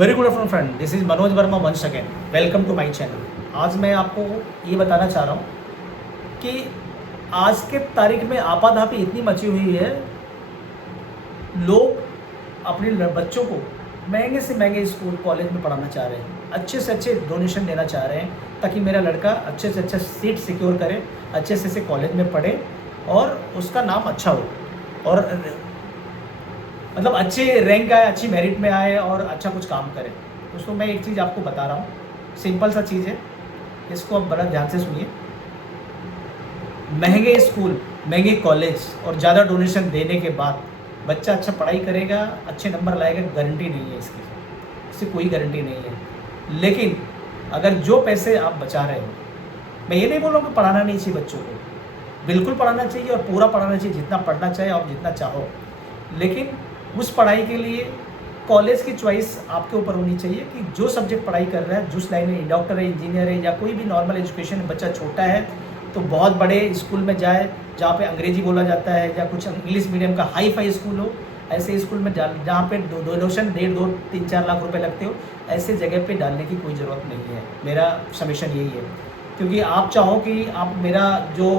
Very good afternoon friend, this is Manoj Verma once again. Welcome to my channel. आज मैं आपको ये बताना चाह रहा हूँ कि आज के तारीख में आपाधापी इतनी मची हुई है, लोग अपने बच्चों को महंगे से महंगे स्कूल कॉलेज में पढ़ाना चाह रहे हैं, अच्छे से अच्छे डोनेशन देना चाह रहे हैं ताकि मेरा लड़का अच्छे से अच्छा सीट सिक्योर करे, अच्छे से कॉलेज में पढ़े और उसका नाम अच्छा हो और मतलब अच्छे रैंक आए, अच्छी मेरिट में आए और अच्छा कुछ काम करे। दोस्तों, मैं एक चीज़ आपको बता रहा हूँ, सिंपल सा चीज़ है, इसको आप बड़ा ध्यान से सुनिए। महंगे स्कूल, महंगे कॉलेज और ज़्यादा डोनेशन देने के बाद बच्चा अच्छा पढ़ाई करेगा, अच्छे नंबर लाएगा, गारंटी नहीं है इससे कोई गारंटी नहीं है। लेकिन अगर जो पैसे आप बचा रहे हो, मैं ये नहीं बोल रहा हूँ कि पढ़ाना नहीं चाहिए बच्चों को, बिल्कुल पढ़ाना चाहिए और पूरा पढ़ाना चाहिए, जितना पढ़ना चाहे आप जितना चाहो। लेकिन उस पढ़ाई के लिए कॉलेज की चॉइस आपके ऊपर होनी चाहिए कि जो सब्जेक्ट पढ़ाई कर रहा है, जिस लाइन में, डॉक्टर है, इंजीनियर है या कोई भी नॉर्मल एजुकेशन, बच्चा छोटा है तो बहुत बड़े स्कूल में जाए जहाँ पे अंग्रेजी बोला जाता है या कुछ इंग्लिश मीडियम का हाई फाई स्कूल हो, ऐसे स्कूल में जहाँ पे डोनेशन 1.5-2-3-4 लाख रुपए लगते हो, ऐसे जगह पे डालने की कोई ज़रूरत नहीं है। मेरा समेशन यही है, क्योंकि आप चाहो कि आप मेरा जो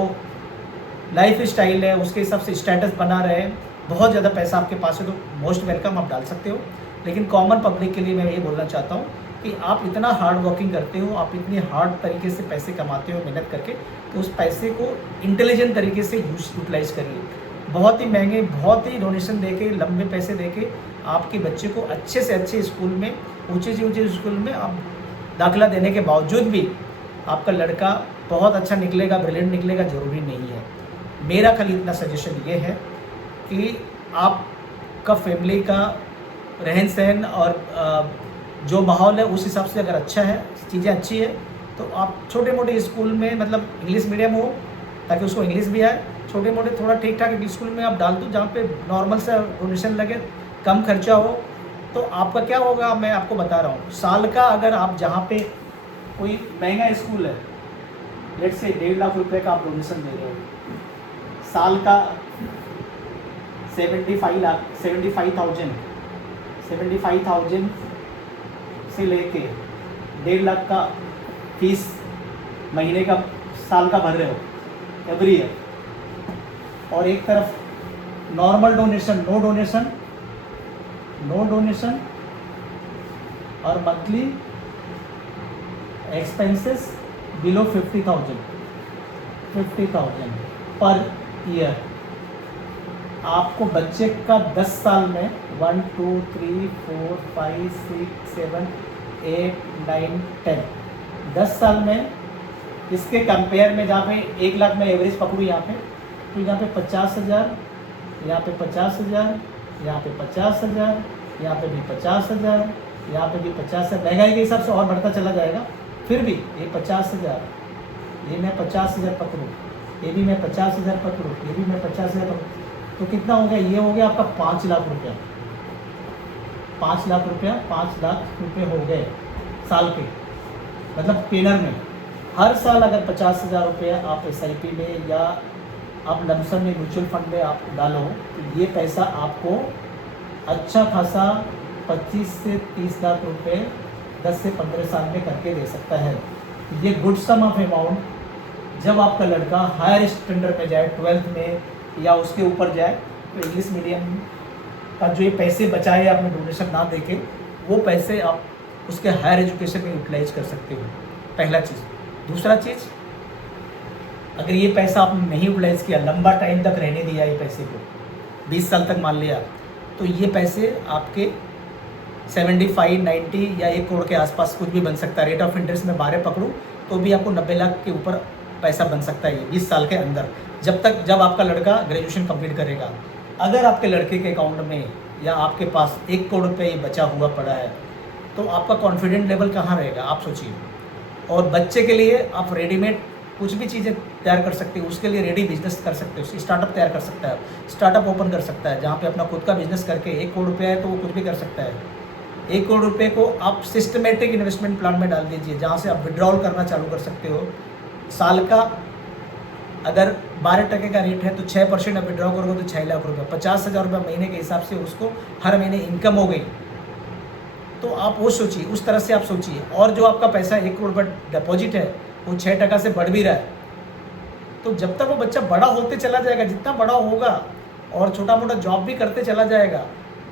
लाइफ स्टाइल है उसके हिसाब से स्टेटस बना रहे, बहुत ज़्यादा पैसा आपके पास है तो मोस्ट वेलकम, आप डाल सकते हो। लेकिन कॉमन पब्लिक के लिए मैं ये बोलना चाहता हूँ कि आप इतना हार्ड वर्किंग करते हो, आप इतनी हार्ड तरीके से पैसे कमाते हो मेहनत करके, तो उस पैसे को इंटेलिजेंट तरीके से यूटिलाइज करिए। बहुत ही महंगे, बहुत ही डोनेशन देके, लंबे पैसे देके आपके बच्चे को अच्छे से अच्छे स्कूल में, ऊँचे से ऊँचे स्कूल में आप दाखिला देने के बावजूद भी आपका लड़का बहुत अच्छा निकलेगा, ब्रिलियंट निकलेगा, ज़रूरी नहीं है। मेरा खाली इतना सजेशन ये है कि आपका फैमिली का रहन सहन और जो माहौल है उस हिसाब से अगर अच्छा है, चीज़ें अच्छी है, तो आप छोटे मोटे स्कूल में, मतलब इंग्लिश मीडियम हो ताकि उसको इंग्लिश भी आए, छोटे मोटे थोड़ा ठीक ठाक स्कूल में आप डाल दो जहाँ पे नॉर्मल सा डोनेशन लगे, कम खर्चा हो। तो आपका क्या होगा, मैं आपको बता रहा हूँ, साल का अगर आप जहाँ पे कोई महंगा स्कूल है, लेट से 1.5 लाख रुपये का आप डोनेशन दे रहे हो, साल का 75,000 से लेके 1.5 लाख का फीस महीने का, साल का भर रहे हो एवरी ईयर, और एक तरफ नॉर्मल डोनेशन, नो डोनेशन और monthly expenses below 50,000 per year. आपको बच्चे का 10 साल में 1 2 3 4 5 6 7 8 9 10 10 साल में, इसके कंपेयर में जहाँ पे 1 लाख में एवरेज पकड़ूँ यहाँ पे, तो यहाँ पे 50,000, यहाँ पे 50,000, यहाँ पे 50,000, यहाँ पे भी 50,000, यहाँ पे भी 50,000, महंगाई के हिसाब से और बढ़ता चला जाएगा। फिर भी ये 50,000, ये मैं 50,000 पकड़ूँ, ये भी मैं 50,000 पकड़ूँ, ये भी मैं 50,000 पकड़ूँ, तो कितना हो गया, ये हो गया आपका 5 लाख रुपया। 5 लाख रुपया, 5 लाख रुपये हो गए साल के, मतलब पेनर में। हर साल अगर 50,000 रुपये आप SIP में या आप लमसम में म्यूचुअल फंड में आप डालो, तो ये पैसा आपको अच्छा खासा 25 से 30 लाख रुपये 10 से 15 साल में करके दे सकता है। ये गुड सम ऑफ अमाउंट जब आपका लड़का हायर स्टैंडर्ड में जाए, 12th में या उसके ऊपर जाए, तो इंग्लिश मीडियम का जो ये पैसे बचाए आपने डोनेशन ना देके, वो पैसे आप उसके हायर एजुकेशन में यूटिलाइज कर सकते हो, पहला चीज़। दूसरा चीज़, अगर ये पैसा आपने नहीं यूटिलाइज किया, लंबा टाइम तक रहने दिया ये पैसे को, 20 साल तक मान लिया, तो ये पैसे आपके 75, 90 या 1 करोड़ के आसपास कुछ भी बन सकता है। रेट ऑफ इंटरेस्ट में 12 पकड़ूँ तो भी आपको 90 लाख के ऊपर पैसा बन सकता है ये 20 साल के अंदर, जब आपका लड़का ग्रेजुएशन कंप्लीट करेगा। अगर आपके लड़के के अकाउंट में या आपके पास 1 करोड़ रुपये ये बचा हुआ पड़ा है, तो आपका कॉन्फिडेंट लेवल कहाँ रहेगा, आप सोचिए। और बच्चे के लिए आप रेडीमेड कुछ भी चीज़ें तैयार कर सकते हो, उसके लिए रेडी बिजनेस कर सकते हो, स्टार्टअप तैयार कर सकता है, स्टार्टअप ओपन कर सकता है, जहाँ पे अपना खुद का बिजनेस करके 1 करोड़ रुपया है तो वो कुछ भी कर सकता है। 1 करोड़ रुपये को आप सिस्टमेटिक इन्वेस्टमेंट प्लान में डाल दीजिए, जहाँ से आप विड्रॉल करना चालू कर सकते हो। साल का अगर 12% का रेट है तो 6% आप विड्रॉ करोगे तो 6 लाख रुपये, 50,000 रुपये महीने के हिसाब से उसको हर महीने इनकम हो गई। तो आप वो सोचिए, उस तरह से आप सोचिए। और जो आपका पैसा 1 करोड़ पर डिपॉजिट है वो 6% से बढ़ भी रहा है, तो जब तक वो बच्चा बड़ा होते चला जाएगा, जितना बड़ा होगा और छोटा मोटा जॉब भी करते चला जाएगा,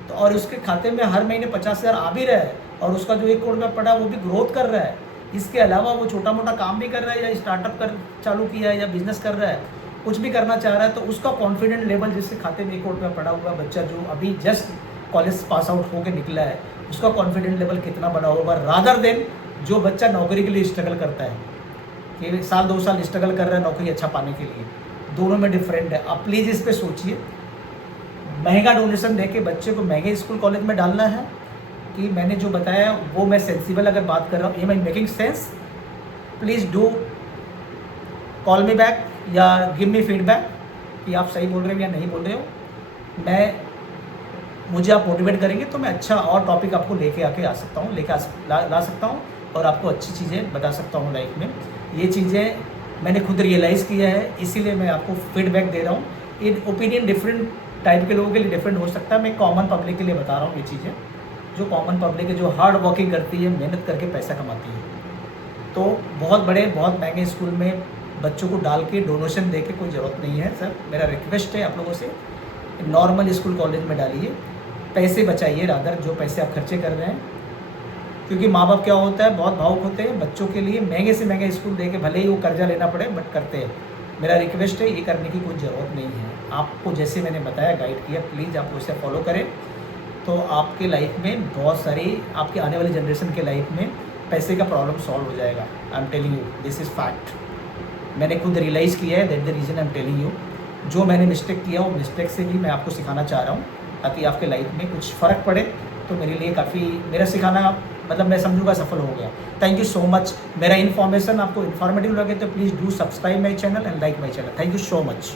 तो और उसके खाते में हर महीने 50,000 आ भी रहा है और उसका जो 1 करोड़ में पड़ा वो भी ग्रोथ कर रहा है, इसके अलावा वो छोटा मोटा काम भी कर रहा है या स्टार्टअप कर चालू किया है या बिजनेस कर रहा है, कुछ भी करना चाह रहा है, तो उसका कॉन्फिडेंट लेवल जिसके खाते में 1 करोड़ में पड़ा हुआ बच्चा जो अभी जस्ट कॉलेज पास आउट होकर निकला है, उसका कॉन्फिडेंट लेवल कितना बड़ा होगा रादर देन जो बच्चा नौकरी के लिए स्ट्रगल करता है कि साल 2 साल स्ट्रगल कर रहा है नौकरी अच्छा पाने के लिए। दोनों में डिफरेंट है। आप प्लीज़ इस पे सोचिए। महंगा डोनेशन दे के बच्चे को महंगे स्कूल कॉलेज में डालना है कि मैंने जो बताया वो मैं सेंसिबल अगर बात कर रहा हूँ, am I making sense? Please do call me back या गिव मी फीडबैक कि आप सही बोल रहे हो या नहीं बोल रहे हो। मुझे आप मोटिवेट करेंगे तो मैं अच्छा और टॉपिक आपको लेके आके आ सकता हूँ, ला सकता हूँ और आपको अच्छी चीज़ें बता सकता हूँ लाइफ में। ये चीज़ें मैंने खुद रियलाइज़ किया है, इसीलिए मैं आपको फीडबैक दे रहा हूँ। इन ओपिनियन डिफरेंट टाइप के लोगों के लिए डिफरेंट हो सकता है, मैं कॉमन पब्लिक के लिए बता रहा हूँ ये चीज़ें, जो कॉमन पब्लिक है, जो हार्ड वर्किंग करती है, मेहनत करके पैसा कमाती है। तो बहुत बड़े बहुत महंगे स्कूल में बच्चों को डाल के डोनेशन दे के कोई ज़रूरत नहीं है सर। मेरा रिक्वेस्ट है आप लोगों से, नॉर्मल स्कूल कॉलेज में डालिए, पैसे बचाइए रादर जो पैसे आप खर्चे कर रहे हैं, क्योंकि माँ बाप क्या होता है बहुत भावुक होते हैं बच्चों के लिए महंगे से महंगे स्कूल दे के, भले ही वो कर्जा लेना पड़े बट करते हैं। मेरा रिक्वेस्ट है ये करने की कोई ज़रूरत नहीं है। आपको जैसे मैंने बताया गाइड किया, प्लीज़ आप उसे फॉलो करें तो आपके लाइफ में बहुत सारी, आपके आने वाली जनरेशन के लाइफ में पैसे का प्रॉब्लम सॉल्व हो जाएगा। I am telling you, this is fact. मैंने खुद रियलाइज़ किया है, that the reason I am telling you. जो मैंने मिस्टेक किया वो मिस्टेक से भी मैं आपको सिखाना चाह रहा हूँ ताकि आपके लाइफ में कुछ फ़र्क पड़े। तो मेरे लिए काफ़ी, मेरा सिखाना मतलब मैं समझूंगा सफल हो गया। Thank you so much. मेरा इन्फॉर्मेशन आपको इन्फॉर्मेटिव लगे तो please do subscribe my channel and like my channel. Thank you so much.